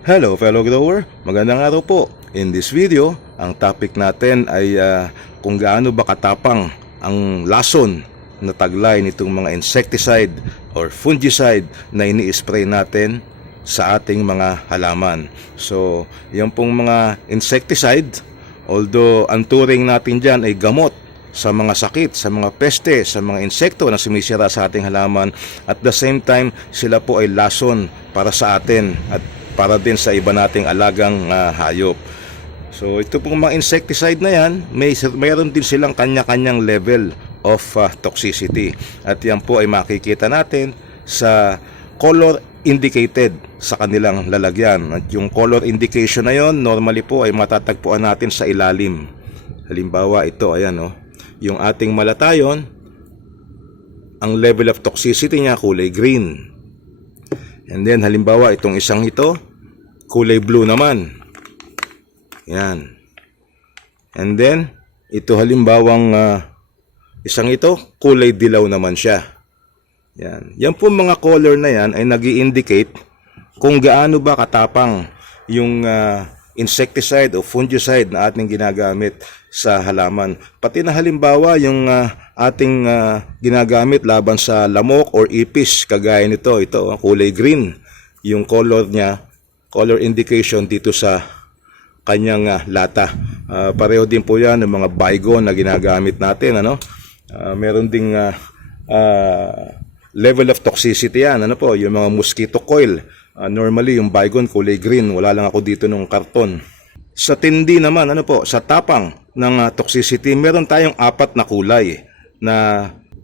Hello fellow grower, magandang araw po. In this video, ang topic natin ay kung gaano ba katapang ang lason na taglay nitong mga insecticide or fungicide na ini-spray natin sa ating mga halaman. So, yung pong mga insecticide, although ang turing natin dyan ay gamot sa mga sakit, sa mga peste, sa mga insekto na sumisira sa ating halaman, at the same time, sila po ay lason para sa atin at para din sa iba nating alagang hayop. So ito pong mga insecticide na yan, mayroon din silang kanya-kanyang level of toxicity. At yan po ay makikita natin sa color indicated sa kanilang lalagyan. At yung color indication na yon, normally po ay matatagpuan natin sa ilalim. Halimbawa ito, ayan yung ating malatayon, ang level of toxicity niya kulay green. And then halimbawa itong isang ito, kulay blue naman. Yan. And then ito halimbawang isang ito, kulay dilaw naman siya. Yan. Yan po mga color na yan ay nag-i-indicate kung gaano ba katapang yung insecticide o fungicide na ating ginagamit sa halaman. Pati na halimbawa yung ating ginagamit laban sa lamok or ipis, kagaya nito, ito kulay green yung color niya, color indication dito sa kanyang lata. Pareho din po yan ng mga bygone na ginagamit natin, meron ding level of toxicity yan, yung mga mosquito coil. Normally yung bygone kulay green, wala lang ako dito nung karton. Sa tindi naman, sa tapang ng toxicity, meron tayong 4 na kulay na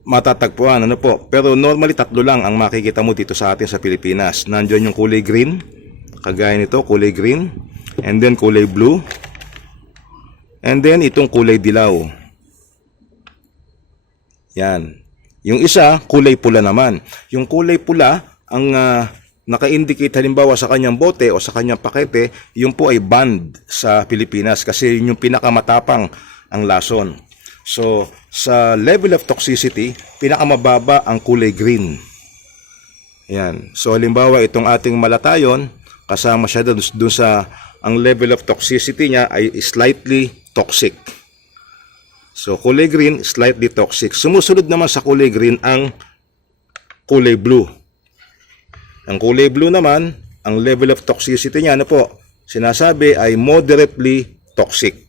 matatagpuan, pero normally 3 lang ang makikita mo dito sa atin sa Pilipinas. Nandiyan yung kulay green, kagaya nito, kulay green, and then kulay blue, and then itong kulay dilaw. Yan. Yung isa, kulay pula naman. Yung kulay pula, ang naka-indicate halimbawa sa kanyang bote o sa kanyang pakete, yung po ay banned sa Pilipinas kasi yun yung pinakamatapang ang lason. So, sa level of toxicity, pinakamababa ang kulay green. Yan. So, halimbawa itong ating malatayon, kasama siya dun sa ang level of toxicity niya ay slightly toxic. So, kulay green, slightly toxic. Sumusunod naman sa kulay green ang kulay blue. Ang kulay blue naman, ang level of toxicity niya, sinasabi ay moderately toxic.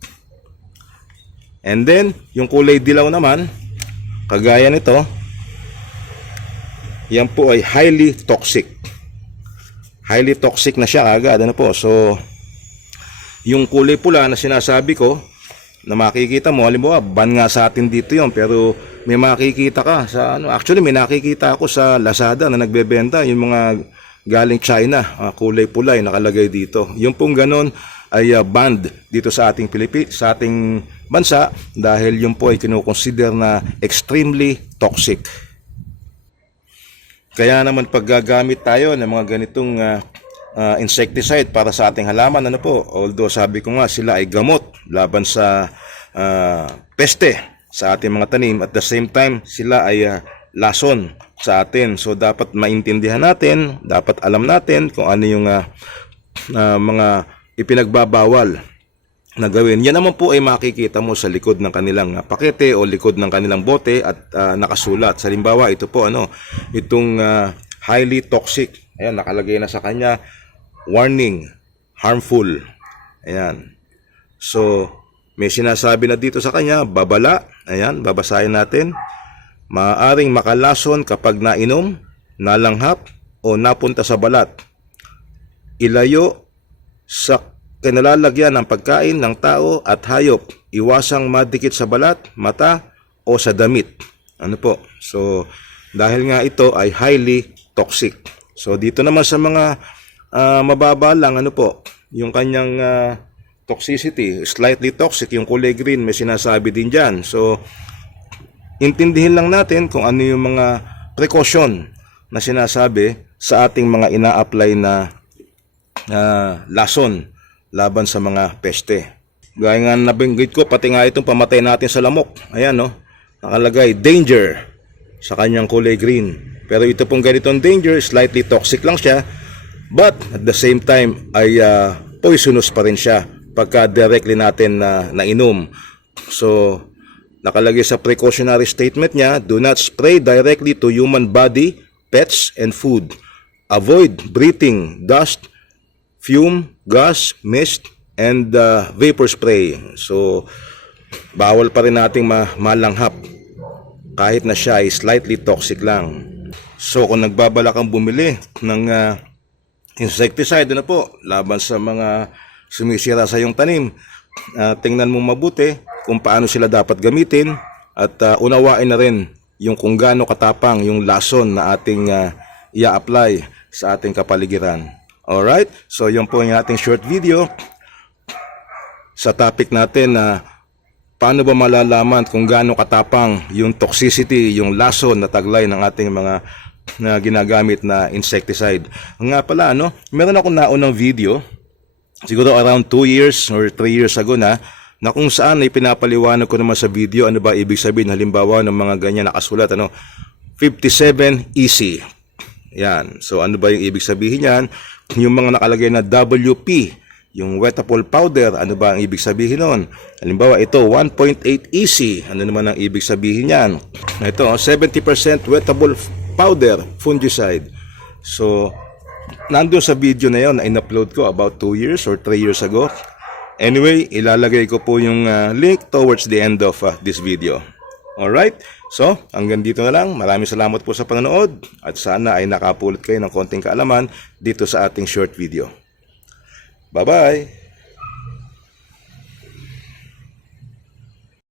And then, yung kulay dilaw naman, kagaya nito, yan po ay highly toxic. Highly toxic na siya agad, So, yung kulay pula na sinasabi ko, na makikita mo, halimbawa, ban nga sa atin dito yon, pero may makikita ka sa actually may nakikita ako sa Lazada na nagbebenta yung mga galing China, kulay pula yung nakalagay dito. Yung pong ganon ay banned dito sa ating sa ating bansa dahil yung po ay kinukonsider na extremely toxic. Kaya naman paggagamit tayo ng mga ganitong insecticide para sa ating halaman, although sabi ko nga sila ay gamot laban sa peste sa ating mga tanim, at the same time sila ay lason sa atin. So dapat maintindihan natin, dapat alam natin kung ano yung mga ipinagbabawal na gawin. Yan naman po ay makikita mo sa likod ng kanilang pakete o likod ng kanilang bote at nakasulat. Sa halimbawa, ito po itong highly toxic. Ayan, nakalagay na sa kanya, warning, harmful. Ayan. So, may sinasabi na dito sa kanya, babala. Ayan, babasahin natin. Maaaring makalason kapag nainom, nalanghap, o napunta sa balat. Ilayo sa kinalalagyan ng pagkain ng tao at hayop. Iwasang madikit sa balat, mata, o sa damit. So, dahil nga ito ay highly toxic. So, dito naman sa mga mababa lang, yung kanyang toxicity, slightly toxic, yung kulay green, may sinasabi din dyan. So, intindihin lang natin kung ano yung mga precaution na sinasabi sa ating mga ina-apply na lason laban sa mga peste. Gaya nga nabanggit ko, pati nga itong pamatay natin sa lamok. Ayan, nakalagay, danger sa kanyang kulay green. Pero ito pong ganitong danger, slightly toxic lang siya. But at the same time ay poisonous pa rin siya pagka directly natin na nainom. So nakalagay sa precautionary statement niya, do not spray directly to human body, pets, and food. Avoid breathing dust, fume, gas, mist, and vapor spray. So bawal pa rin nating malanghap kahit na siya ay slightly toxic lang. So kung nagbabalak kang bumili ng insecticide na po laban sa mga sumisira sa iyong tanim, tingnan mo mabuti kung paano sila dapat gamitin at unawain na rin yung kung gaano katapang yung lason na ating i-apply sa ating kapaligiran. Alright, so yun po yung ating short video sa topic natin na paano ba malalaman kung gaano katapang yung toxicity, yung lason na taglay ng ating mga na ginagamit na insecticide. Nga pala, meron akong naunang video, siguro around 2 years or 3 years ago na kung saan ay pinapaliwanag ko naman sa video ano ba ibig sabihin halimbawa ng mga ganyan nakasulat, 57 EC. Yan. So ano ba yung ibig sabihin yan? Yung mga nakalagay na WP, yung wettable powder, ano ba ang ibig sabihin nun? Halimbawa, ito, 1.8 EC. Ano naman ang ibig sabihin yan? Ito, 70% wettable powder, fungicide. So, nandun sa video na yon na in-upload ko about 2 years or 3 years ago. Anyway, ilalagay ko po yung link towards the end of this video. Alright? So, hanggang dito na lang. Maraming salamat po sa panonood at sana ay nakapulot kayo ng konting kaalaman dito sa ating short video. Bye-bye!